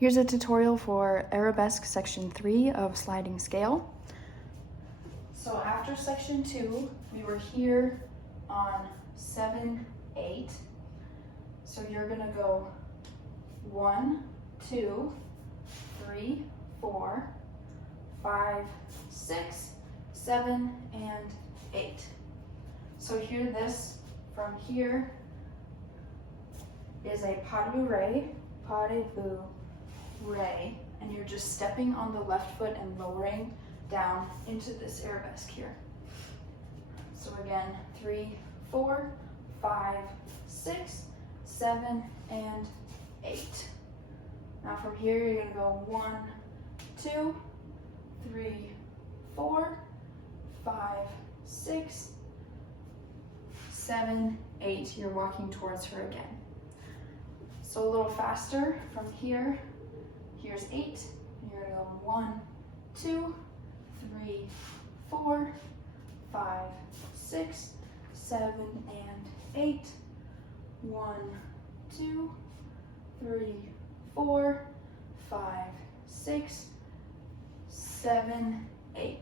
Here's a tutorial for Arabesque Section 3 of sliding scale. So after Section 2, we were here on 7, 8. So you're gonna go 1, 2, 3, 4, 5, 6, 7, and 8. So here, this from here is a pas de bourrée, and you're just stepping on the left foot and lowering down into this arabesque here. So again, 3, 4, 5, 6, 7, and 8. Now from here, you're gonna go 1, 2, 3, 4, 5, 6, 7, 8. You're walking towards her again. So a little faster from here. Here's 8. You're gonna go 1, 2, 3, 4, 5, 6, 7, and 8. 1, 2, 3, 4, 5, 6, 7, 8.